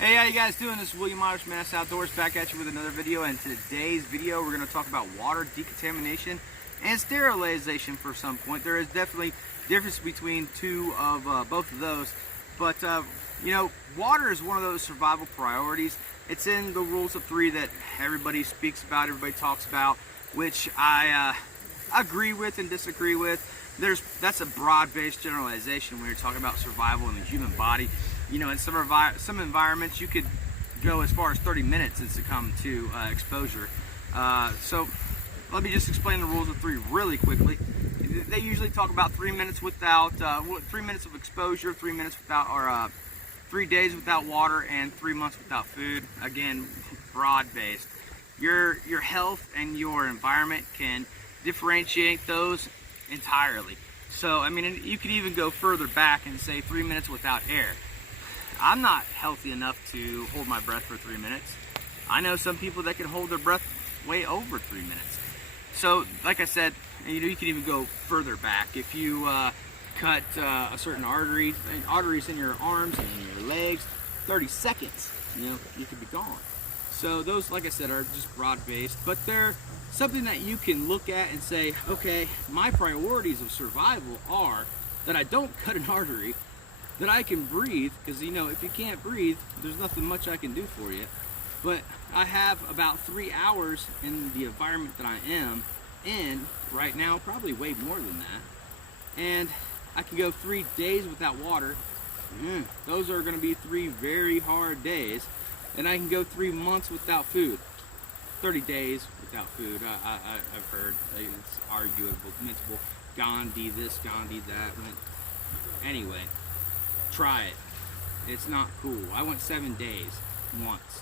Hey, how you guys doing? This is William Myers from Mass Outdoors back at you with another video. And today's video, we're going to talk about water decontamination and sterilization for some point. There is definitely difference between both of those. But, you know, water is one of those survival priorities. It's in the rules of three that everybody speaks about, everybody talks about, which I agree with and disagree with. That's a broad-based generalization when you're talking about survival in the human body. You know, in some environments, you could go as far as 30 minutes as it comes to exposure. So let me just explain the rules of three really quickly. They usually talk about 3 minutes without, 3 minutes of exposure, 3 minutes without, or 3 days without water, and 3 months without food. Again, broad-based. Your health and your environment can differentiate those entirely. So, I mean, you could even go further back and say 3 minutes without air. I'm not healthy enough to hold my breath for 3 minutes. I know some people that can hold their breath way over 3 minutes. So, like I said, you can even go further back. If you cut a certain arteries in your arms and in your legs, 30 seconds, you could be gone. So those, like I said, are just broad-based, but they're something that you can look at and say, okay, my priorities of survival are that I don't cut an artery, that I can breathe, because if you can't breathe, there's nothing much I can do for you. But I have about 3 hours in the environment that I am in right now, probably way more than that. And I can go 3 days without water. Those are going to be 3 very hard days. And I can go 3 months without food. 30 days without food. I've heard it's arguable, Gandhi this, Gandhi that. Anyway. Try it. It's not cool. I went 7 days once.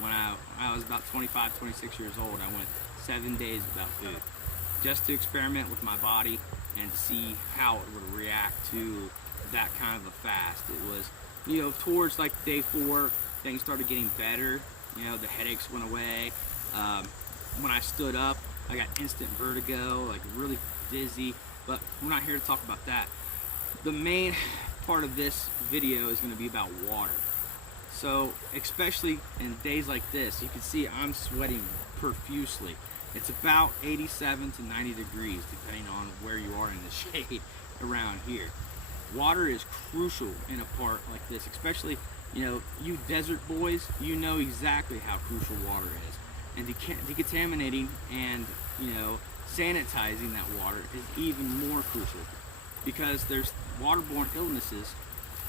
When I was about 25, 26 years old, I went 7 days without food. Just to experiment with my body and see how it would react to that kind of a fast. It was, towards like day 4, things started getting better. The headaches went away. When I stood up, I got instant vertigo, like really dizzy. But we're not here to talk about that. The main part of this video is going to be about water. So especially in days like this, you can see I'm sweating profusely. It's about 87 to 90 degrees depending on where you are in the shade around here. Water is crucial in a part like this, especially you desert boys, you know exactly how crucial water is. And decontaminating and sanitizing that water is even more crucial, because there's waterborne illnesses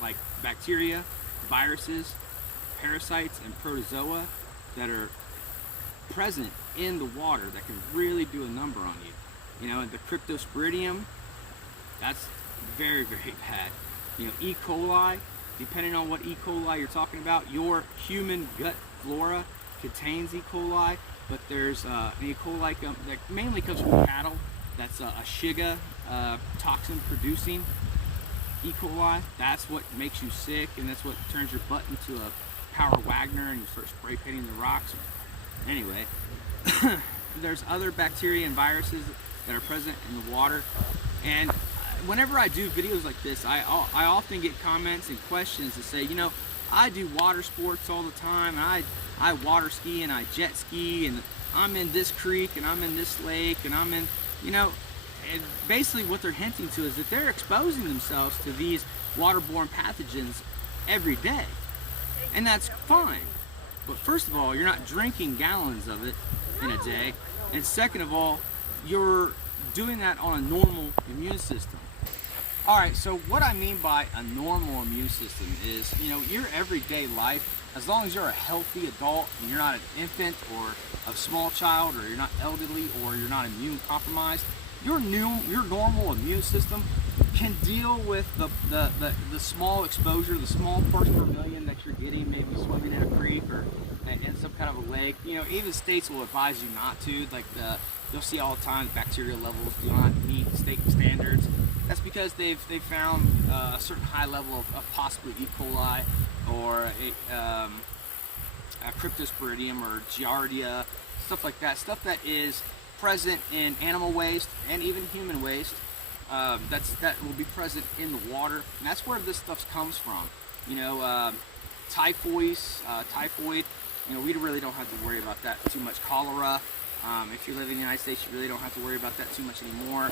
like bacteria, viruses, parasites, and protozoa that are present in the water that can really do a number on you. The cryptosporidium, that's very, very bad. E. coli, depending on what E. coli you're talking about, your human gut flora contains E. coli, but there's an E. coli that mainly comes from cattle. That's a Shiga toxin producing E. coli. That's what makes you sick, and that's what turns your butt into a Power Wagner and you start spray painting the rocks. Anyway, there's other bacteria and viruses that are present in the water. And whenever I do videos like this, I often get comments and questions that say, I do water sports all the time, and I water ski and I jet ski, and I'm in this creek and I'm in this lake and I'm in, and basically what they're hinting to is that they're exposing themselves to these waterborne pathogens every day. And that's fine. But first of all, you're not drinking gallons of it in a day. And second of all, you're doing that on a normal immune system. Alright, so what I mean by a normal immune system is, your everyday life, as long as you're a healthy adult and you're not an infant or a small child, or you're not elderly, or you're not immune compromised, your normal immune system can deal with the small exposure, the small parts per million that you're getting, maybe swimming in a creek or in some kind of a lake. Even states will advise you not to. Like you'll see all the time bacterial levels do not meet state standards. That's because they've found a certain high level of possibly E. coli or a cryptosporidium or giardia, stuff like that. Stuff that is present in animal waste and even human waste. That will be present in the water, and that's where this stuff comes from. typhoid, we really don't have to worry about that too much. Cholera, if you live in the United States, you really don't have to worry about that too much anymore.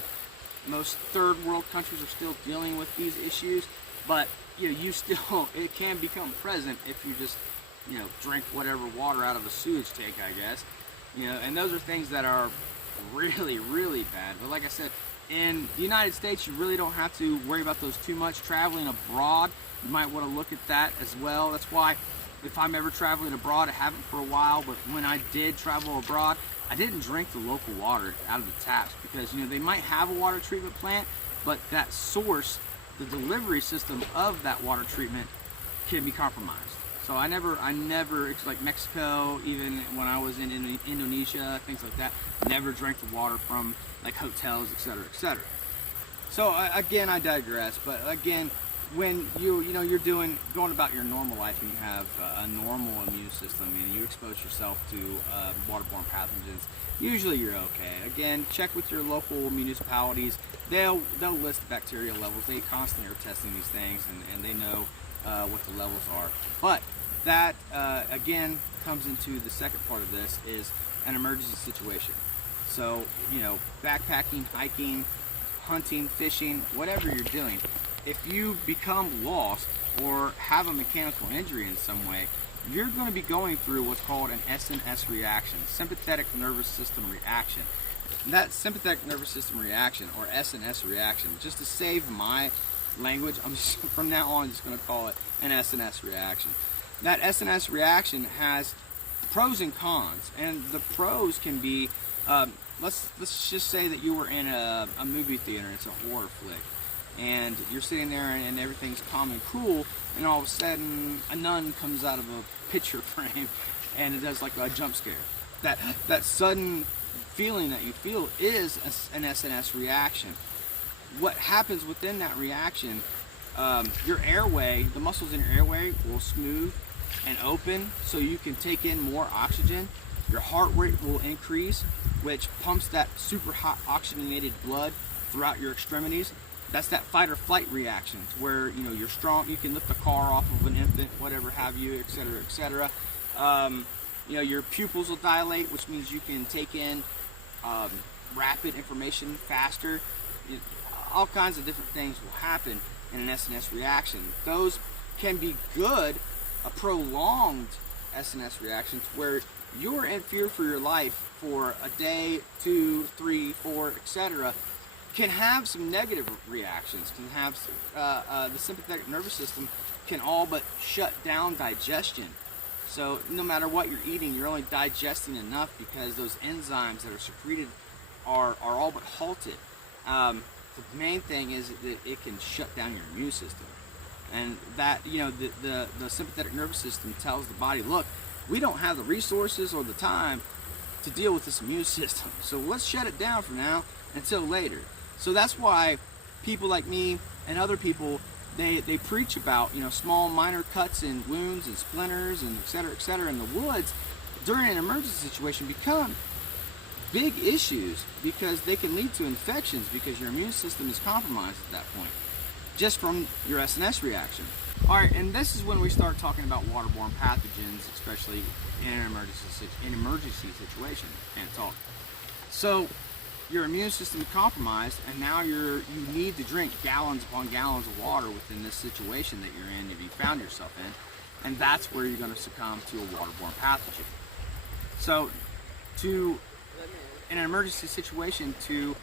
Most third world countries are still dealing with these issues, but it can become present if you just drink whatever water out of a sewage tank, I guess. And those are things that are really, really bad. But like I said, in the United States, you really don't have to worry about those too much. Traveling abroad, you might want to look at that as well. That's why if I'm ever traveling abroad, I haven't for a while, but when I did travel abroad, I didn't drink the local water out of the taps because they might have a water treatment plant, but that source, the delivery system of that water treatment can be compromised. So I never, it's like Mexico, even when I was in Indonesia, things like that, never drank the water from like hotels, etc., etc. So again, I digress, but again, when you're going about your normal life and you have a normal immune system and you expose yourself to waterborne pathogens, usually you're okay. Again, check with your local municipalities. They'll list the bacteria levels. They constantly are testing these things, and they know what the levels are. But that again comes into the second part of this, is an emergency situation. So backpacking, hiking, hunting, fishing, whatever you're doing, if you become lost or have a mechanical injury in some way, you're going to be going through what's called an SNS reaction, sympathetic nervous system reaction. That sympathetic nervous system reaction, or SNS reaction, just to save my language, from now on just going to call it an SNS reaction. That SNS reaction has pros and cons, and the pros can be, let's just say that you were in a movie theater, it's a horror flick, and you're sitting there and everything's calm and cool, and all of a sudden a nun comes out of a picture frame and it does like a jump scare. That sudden feeling that you feel is an SNS reaction. What happens within that reaction, your airway, the muscles in your airway will smooth and open so you can take in more oxygen. Your heart rate will increase, which pumps that super hot oxygenated blood throughout your extremities. That's that fight or flight reaction, to where you're strong, you can lift the car off of an infant, whatever have you, etc., etc. Your pupils will dilate, which means you can take in rapid information faster. All kinds of different things will happen in an SNS reaction. Those can be good, a prolonged SNS reaction, to where you're in fear for your life for a day, 2, 3, 4, etc. Can have some negative reactions, can have the sympathetic nervous system can all but shut down digestion. So no matter what you're eating, you're only digesting enough because those enzymes that are secreted are all but halted. The main thing is that it can shut down your immune system. And that, the sympathetic nervous system tells the body, look, we don't have the resources or the time to deal with this immune system. So let's shut it down for now until later. So that's why people like me and other people, they preach about, small minor cuts and wounds and splinters and et cetera in the woods during an emergency situation become big issues, because they can lead to infections because your immune system is compromised at that point, just from your SNS reaction. All right, and this is when we start talking about waterborne pathogens, especially in an emergency situation. Can't talk. So your immune system is compromised, and now you need to drink gallons upon gallons of water within this situation that you're in, if you found yourself in, and that's where you're going to succumb to a waterborne pathogen. So in an emergency situation, to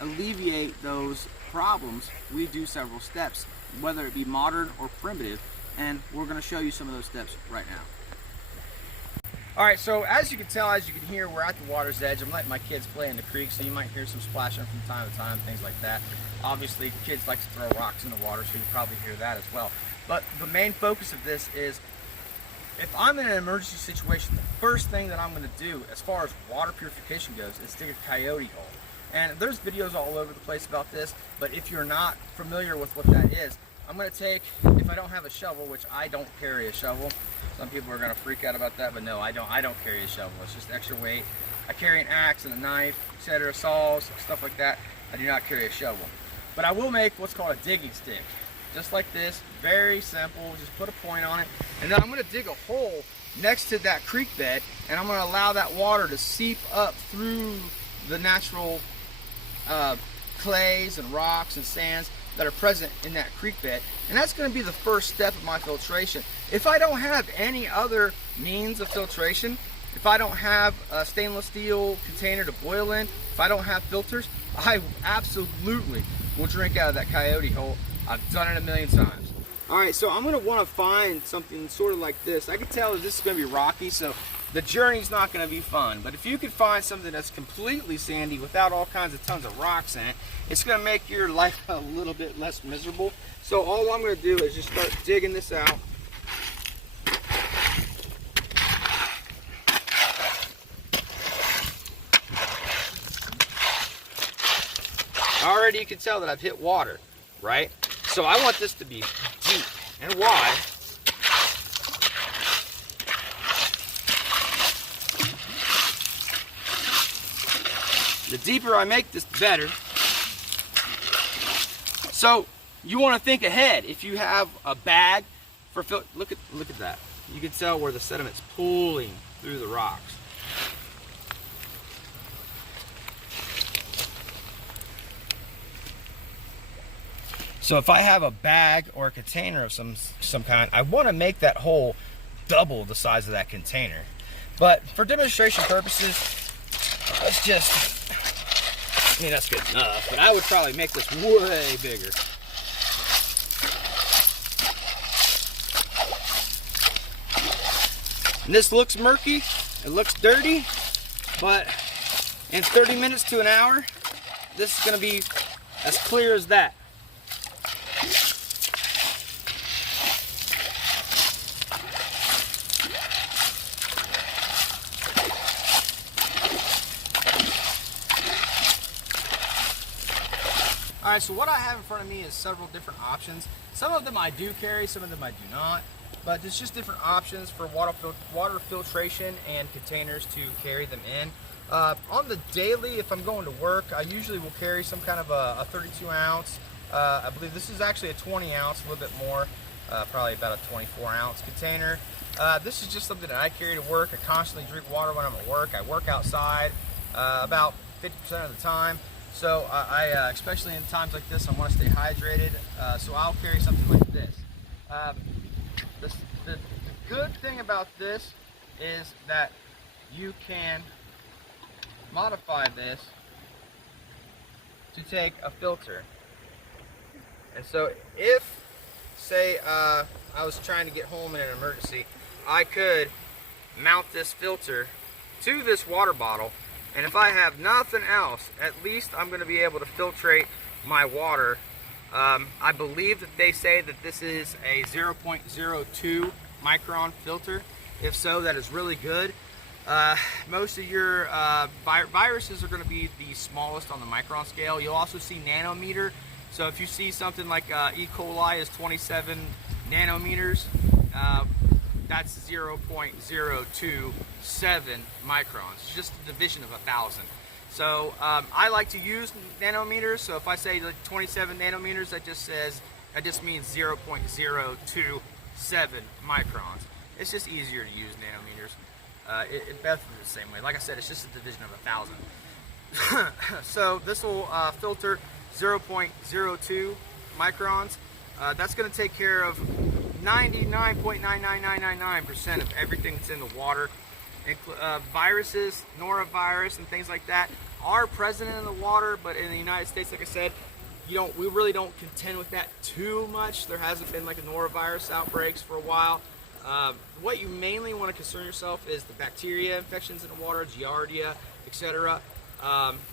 alleviate those problems, we do several steps, whether it be modern or primitive, and we're going to show you some of those steps right now. Alright, so as you can tell, as you can hear, we're at the water's edge. I'm letting my kids play in the creek, so you might hear some splashing from time to time, things like that. Obviously, kids like to throw rocks in the water, so you probably hear that as well. But the main focus of this is, if I'm in an emergency situation, the first thing that I'm going to do, as far as water purification goes, is dig a coyote hole. And there's videos all over the place about this, but if you're not familiar with what that is, I'm going to take, if I don't have a shovel, which I don't carry a shovel. Some people are going to freak out about that, but no, I don't carry a shovel. It's just extra weight. I carry an axe and a knife, etc., saws, stuff like that. I do not carry a shovel. But I will make what's called a digging stick. just like this. Very simple. Just put a point on it, and then I'm going to dig a hole next to that creek bed, and I'm going to allow that water to seep up through the natural clays and rocks and sands that are present in that creek bed. And that's going to be the first step of my filtration. If I don't have any other means of filtration, if I don't have a stainless steel container to boil in, if I don't have filters, I absolutely will drink out of that Coyote Hole. I've done it a million times. All right, so I'm going to want to find something sort of like this. I can tell that this is going to be rocky, so the journey's not going to be fun. But if you can find something that's completely sandy without all kinds of tons of rocks in it, it's going to make your life a little bit less miserable. So all I'm going to do is just start digging this out. Already you can tell that I've hit water, right? So I want this to be deep. And why? The deeper I make this, the better. So you want to think ahead. If you have a bag for look at that. You can tell where the sediment's pulling through the rocks. So if I have a bag or a container of some kind, I want to make that hole double the size of that container. But for demonstration purposes, let's just, I mean, that's good enough, but I would probably make this way bigger. And this looks murky, it looks dirty, but in 30 minutes to an hour, this is going to be as clear as that. All right, so what I have in front of me is several different options. Some of them I do carry, some of them I do not. But it's just different options for water filtration and containers to carry them in. On the daily, if I'm going to work, I usually will carry some kind of a 32 ounce. I believe this is actually a 20 ounce, a little bit more, probably about a 24 ounce container. This is just something that I carry to work. I constantly drink water when I'm at work. I work outside about 50% of the time. So I especially in times like this, I want to stay hydrated. So I'll carry something like this. The good thing about this is that you can modify this to take a filter. And so if, say, I was trying to get home in an emergency, I could mount this filter to this water bottle, and if I have nothing else, at least I'm going to be able to filtrate my water. I believe that they say that this is a 0.02 micron filter. If so, that is really good. Most of your viruses are going to be the smallest on the micron scale. You'll also see nanometer. So if you see something like E. coli is 27 nanometers, that's 0.027 microns. It's just a division of 1,000. So I like to use nanometers. So if I say like 27 nanometers, that just means 0.027 microns. It's just easier to use nanometers. It both the same way. Like I said, it's just a division of 1,000. So this will filter 0.02 microns. That's going to take care of 99.99999% of everything that's in the water. Viruses, norovirus, and things like that are present in the water, but in the United States, like I said, we really don't contend with that too much. There hasn't been like a norovirus outbreaks for a while. What you mainly want to concern yourself is the bacteria infections in the water, giardia, etc.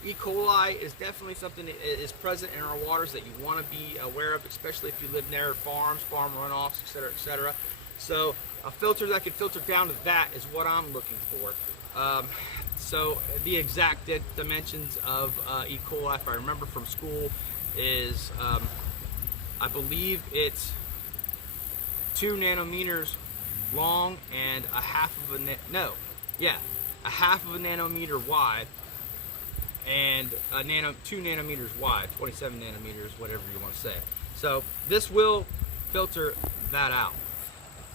E. coli is definitely something that is present in our waters that you want to be aware of, especially if you live near farms, farm runoffs, etc., etc. So a filter that can filter down to that is what I'm looking for. So the exact dimensions of E. coli, if I remember from school, is I believe it's 2 nanometers long and a half of a nanometer wide, and 2 nanometers wide, 27 nanometers, whatever you want to say. So this will filter that out.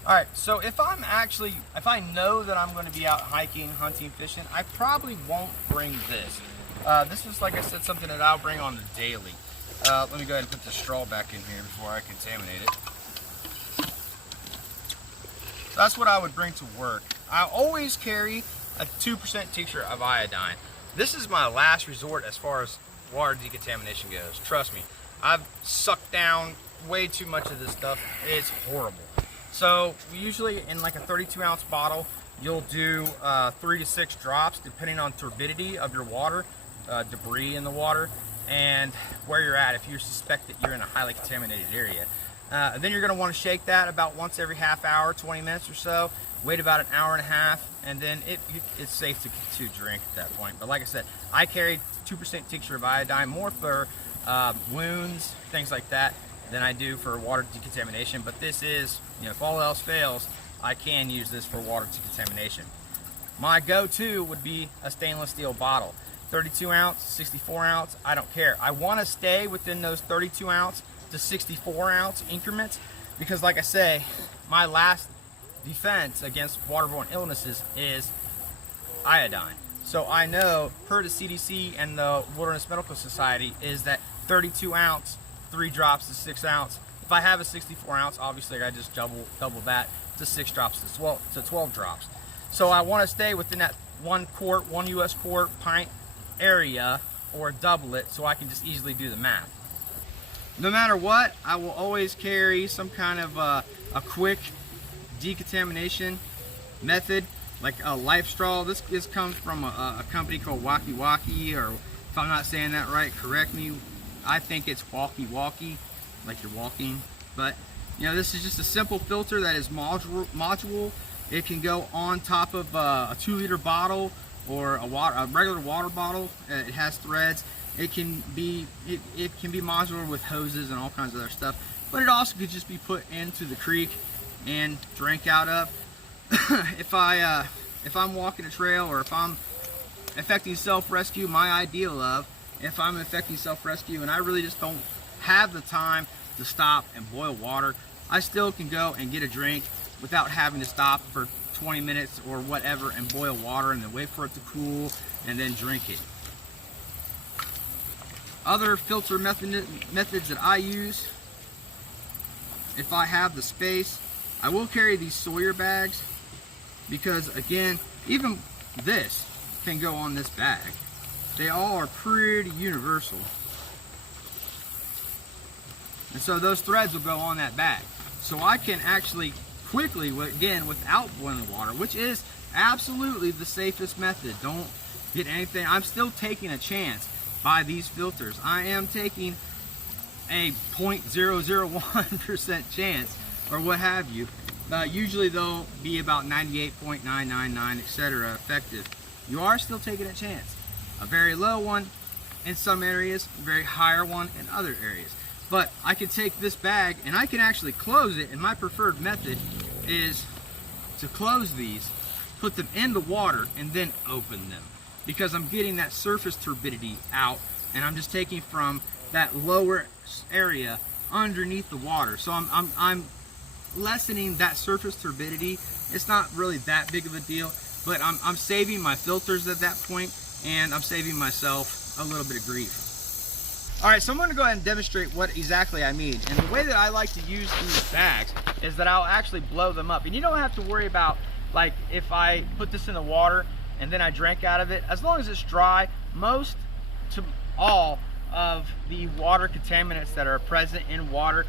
All right, so if I know that I'm going to be out hiking, hunting, fishing, I probably won't bring this. This is, like I said, something that I'll bring on the daily. Let me go ahead and put the straw back in here before I contaminate it. So that's what I would bring to work. I always carry a 2% tincture of iodine. This is my last resort as far as water decontamination goes. Trust me, I've sucked down way too much of this stuff. It's horrible. So usually in like a 32-ounce bottle, you'll do 3 to 6 drops depending on turbidity of your water, debris in the water, and where you're at if you suspect that you're in a highly contaminated area. Then you're going to want to shake that about once every half hour, 20 minutes or so. Wait about an hour and a half, and then it's safe to drink at that point. But like I said, I carry 2% tincture of iodine more for wounds, things like that, than I do for water decontamination. But this is, if all else fails, I can use this for water decontamination. My go-to would be a stainless steel bottle. 32 ounce, 64 ounce, I don't care. I want to stay within those 32 ounce to 64 ounce increments because, like I say, my last defense against waterborne illnesses is iodine. So I know, per the CDC and the Wilderness Medical Society, is that 32 ounce, 3 drops to 6 ounce. If I have a 64 ounce, obviously I just double that to 6 drops to 12 drops. So I want to stay within that 1 quart, 1 US quart pint area, or double it, so I can just easily do the math. No matter what, I will always carry some kind of a quick decontamination method, like a life straw. This comes from a company called Walkie Walkie, or if I'm not saying that right, correct me. I think it's Walkie Walkie, like you're walking. But this is just a simple filter that is modular. It can go on top of a 2-liter bottle or a regular water bottle. It has threads. It can be modular with hoses and all kinds of other stuff. But it also could just be put into the creek and drank out of. If I'm walking a trail, or if I'm effecting self-rescue, my ideal of, if I'm effecting self-rescue and I really just don't have the time to stop and boil water, I still can go and get a drink without having to stop for 20 minutes or whatever and boil water and then wait for it to cool and then drink it. Other filter methods that I use, if I have the space, I will carry these Sawyer bags, because again, even this can go on this bag. They all are pretty universal. And so those threads will go on that bag. So I can actually quickly, again, without boiling water, which is absolutely the safest method. Don't get anything. I'm still taking a chance by these filters. I am taking a 0.001% chance, or what have you. Usually they'll be about 98.999, etc. effective. You are still taking a chance. A very low one in some areas, a very higher one in other areas. But I can take this bag and I can actually close it, and my preferred method is to close these, put them in the water, and then open them, because I'm getting that surface turbidity out, and I'm just taking from that lower area underneath the water. So I'm lessening that surface turbidity. It's not really that big of a deal, but I'm saving my filters at that point, and I'm saving myself a little bit of grief. All right, so I'm going to go ahead and demonstrate what exactly I mean. And the way that I like to use these bags is that I'll actually blow them up. And you don't have to worry about, like, if I put this in the water and then I drank out of it. As long as it's dry, most to all of the water contaminants that are present in water,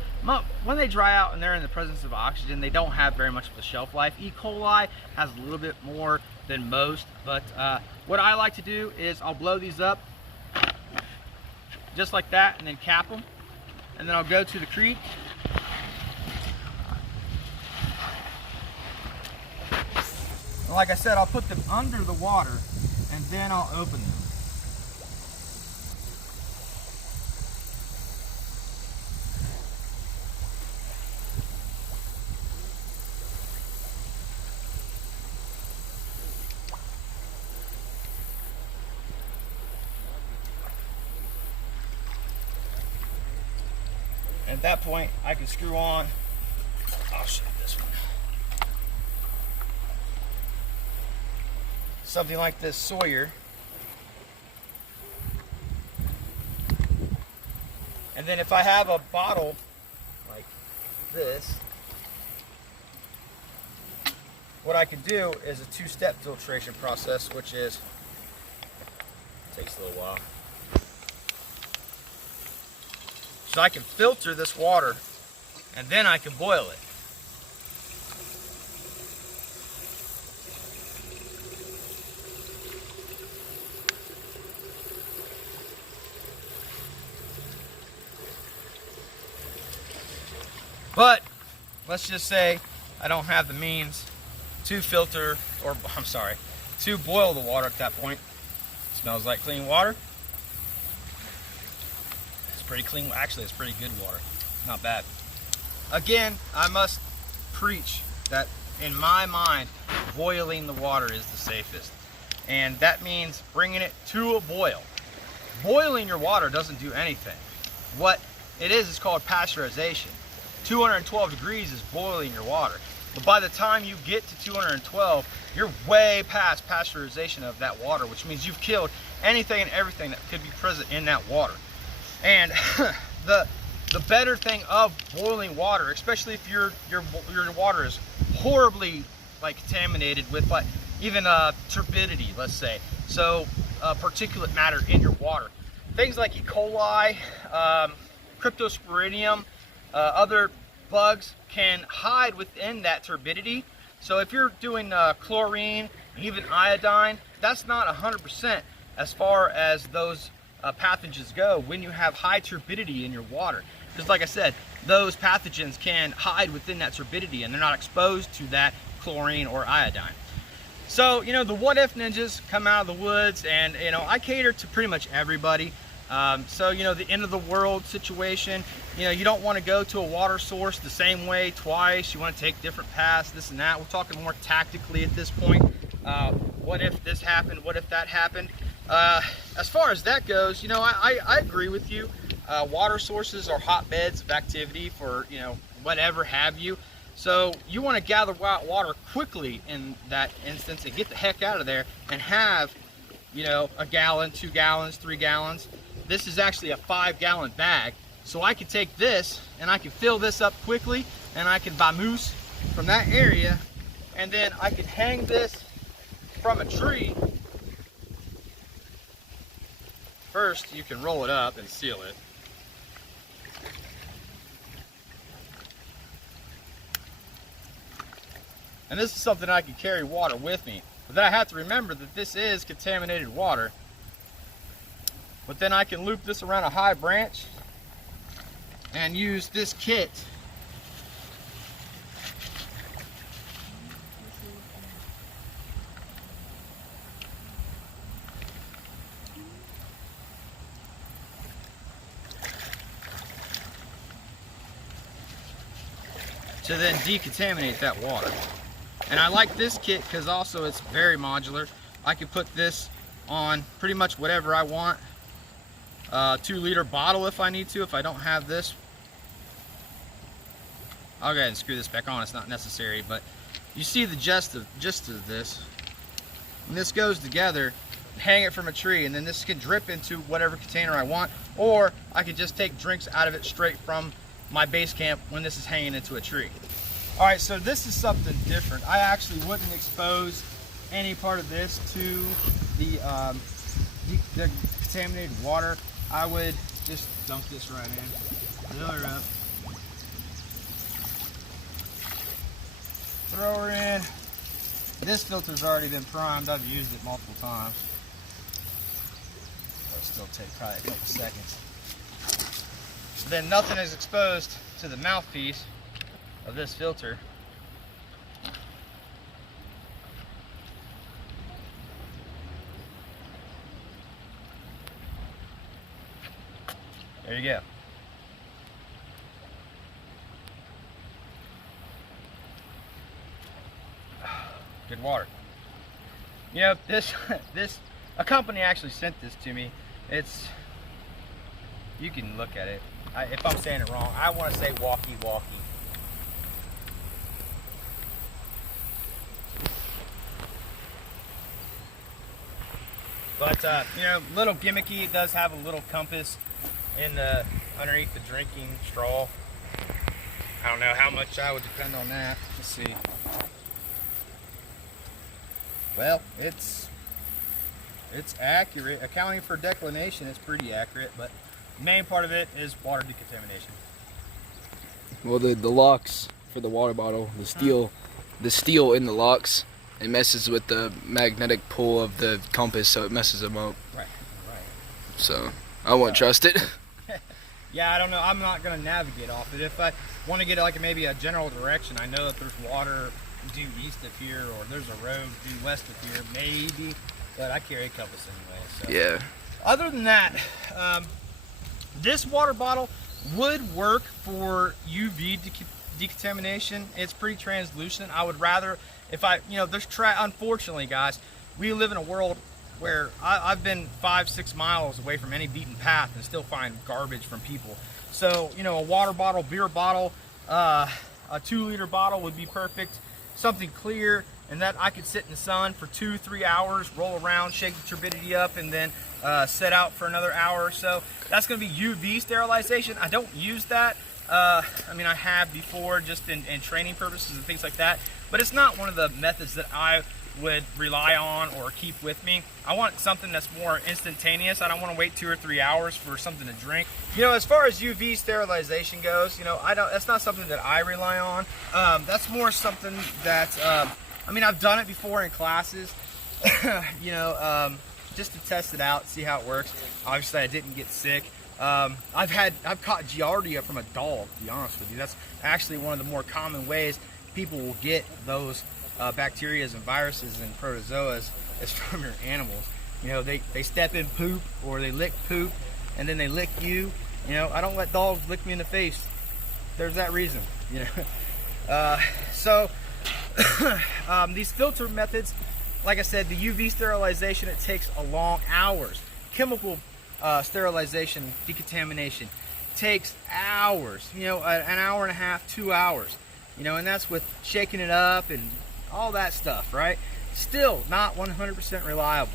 when they dry out and they're in the presence of oxygen, they don't have very much of a shelf life. E. coli has a little bit more than most, but what I like to do is I'll blow these up just like that, and then cap them, and then I'll go to the creek and, like I said, I'll put them under the water and then I'll open them. And at that point, I can screw on, I'll show you this one, something like this Sawyer. And then if I have a bottle like this, what I can do is a two-step filtration process, which takes a little while. So I can filter this water and then I can boil it. But let's just say I don't have the means to filter, or I'm sorry, to boil the water at that point. Smells like clean water. It's pretty clean. Actually, it's pretty good water. Not bad. Again, I must preach that in my mind, boiling the water is the safest. And that means bringing it to a boil. Boiling your water doesn't do anything. What it is called pasteurization. 212 degrees is boiling your water. But by the time you get to 212, you're way past pasteurization of that water, which means you've killed anything and everything that could be present in that water. And the better thing of boiling water, especially if your water is horribly contaminated with even turbidity, let's say, so particulate matter in your water, things like E. coli, cryptosporidium, other bugs can hide within that turbidity. So if you're doing chlorine, even iodine, that's not 100% as far as those pathogens go when you have high turbidity in your water. Because like I said, those pathogens can hide within that turbidity and they're not exposed to that chlorine or iodine. So, the what if ninjas come out of the woods, and I cater to pretty much everybody. So, the end of the world situation, you don't want to go to a water source the same way twice. You want to take different paths, this and that. We're talking more tactically at this point. What if this happened? What if that happened? As far as that goes, I agree with you. Water sources are hotbeds of activity for, whatever have you. So you want to gather water quickly in that instance and get the heck out of there and have, a gallon, 2 gallons, 3 gallons. This is actually a 5-gallon bag. So I can take this and I can fill this up quickly and I can vamoose from that area, and then I can hang this from a tree. First, you can roll it up and seal it. And this is something I can carry water with me. But then I have to remember that this is contaminated water. But then I can loop this around a high branch and use this kit to then decontaminate that water. And I like this kit because also it's very modular. I can put this on pretty much whatever I want. 2-liter bottle if I need to. If I don't have this, I'll go ahead and screw this back on. It's not necessary, but you see the gist of this. And this goes together, hang it from a tree, and then this can drip into whatever container I want, or I could just take drinks out of it straight from my base camp when this is hanging into a tree. All right, so this is something different. I actually wouldn't expose any part of this to the contaminated water. I would just dump this right in, fill her up, throw her in. This filter's already been primed. I've used it multiple times. It'll still take probably a couple seconds. Then nothing is exposed to the mouthpiece of this filter. There you go. Good water. A company actually sent this to me. You can look at it. if I'm saying it wrong, I want to say walkie-walkie. But you know, little gimmicky. It does have a little compass in the underneath the drinking straw. I don't know how much I would depend on that. Let's see. Well, it's accurate. Accounting for declination, it's pretty accurate, but the main part of it is water decontamination. Well, the locks for the water bottle, the steel in the locks, it messes with the magnetic pull of the compass, so it messes them up. Right. So I wouldn't trust it. Yeah, I don't know. I'm not going to navigate off it. If I want to get like maybe a general direction, I know that there's water due east of here, or there's a road due west of here, maybe. But I carry a compass anyway. So. Yeah. Other than that, this water bottle would work for UV decontamination. It's pretty translucent. I would rather, if I, you know, unfortunately, guys, we live in a world where I've been 5-6 miles away from any beaten path and still find garbage from people. So, you know, a water bottle, beer bottle, a 2-liter bottle would be perfect. Something clear, and that I could sit in the sun for 2-3 hours, roll around, shake the turbidity up, and then set out for another hour or so. That's going to be UV sterilization. I don't use that. I mean, I have before, just in training purposes and things like that, but it's not one of the methods that I would rely on or keep with me. I want something that's more instantaneous. I don't want to wait 2 or 3 hours for something to drink. You know, as far as UV sterilization goes, you know, that's not something that I rely on. That's more something that, I mean, I've done it before in classes, you know, just to test it out, see how it works. Obviously, I didn't get sick. I've caught Giardia from a dog, to be honest with you. That's actually one of the more common ways people will get those bacteria and viruses and protozoas is from your animals. You know, they step in poop or they lick poop and then they lick you. You know, I don't let dogs lick me in the face. There's that reason, you know. These filter methods, like I said, the UV sterilization, it takes a long hours. Chemical sterilization, decontamination, takes hours, you know, an hour and a half, 2 hours, you know, and that's with shaking it up and all that stuff, right? Still not 100% reliable.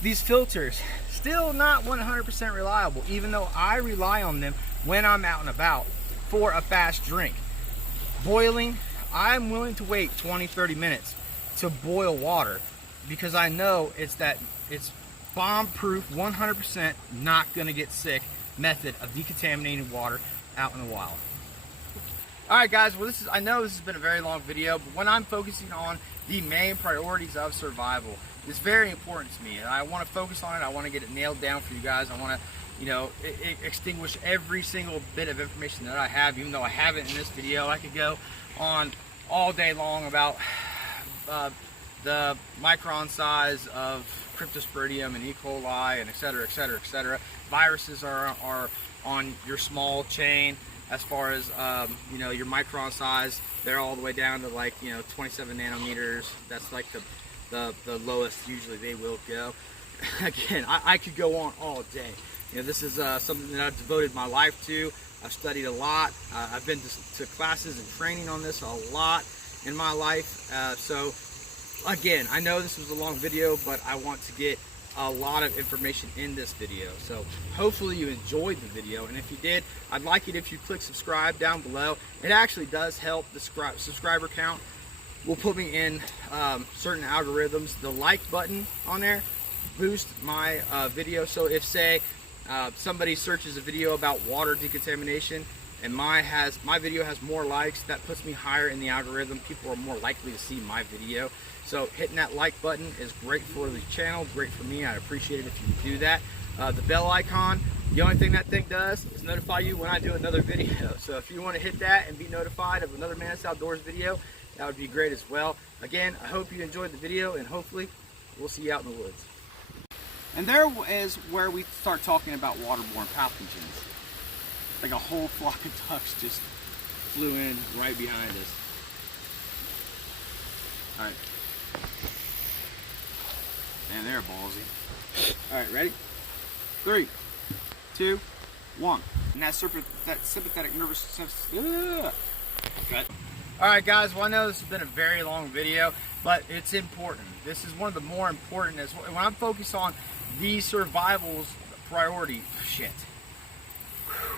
These filters, still not 100% reliable, even though I rely on them when I'm out and about for a fast drink. Boiling, I'm willing to wait 20-30 minutes to boil water because I know it's bomb-proof, 100% not gonna get sick method of decontaminating water out in the wild. All right, guys, well, I know this has been a very long video, but when I'm focusing on the main priorities of survival, it's very important to me, and I want to focus on it. I want to get it nailed down for you guys. I want to, you know, extinguish every single bit of information that I have, even though I haven't in this video. I could go on all day long about the micron size of cryptosporidium and E. coli and et cetera, et cetera, et cetera. Viruses are on your small chain. As far as, you know, your micron size, they're all the way down to like, you know, 27 nanometers. That's like the lowest usually they will go. Again, I could go on all day. You know, this is something that I've devoted my life to. I've studied a lot. I've been to classes and training on this a lot in my life. So again, I know this was a long video, but I want to get a lot of information in this video. So hopefully you enjoyed the video, and if you did, I'd like it if you click subscribe down below. It actually does help the subscriber count. Will put me in certain algorithms. The like button on there boosts my video. So if say somebody searches a video about water decontamination and my video has more likes, that puts me higher in the algorithm. People are more likely to see my video. So hitting that like button is great for the channel, great for me. I'd appreciate it if you would do that. The bell icon, the only thing that thing does is notify you when I do another video. So if you want to hit that and be notified of another Manus Outdoors video, that would be great as well. Again, I hope you enjoyed the video, and hopefully we'll see you out in the woods. And there is where we start talking about waterborne pathogens. Like a whole flock of ducks just flew in right behind us. All right. Man, they're ballsy. All right, ready? 3, 2, one, and that's that sympathetic nervous system. Alright guys, well I know this has been a very long video, but it's important. This is one of the more important, when I'm focused on the survival's priority, shit.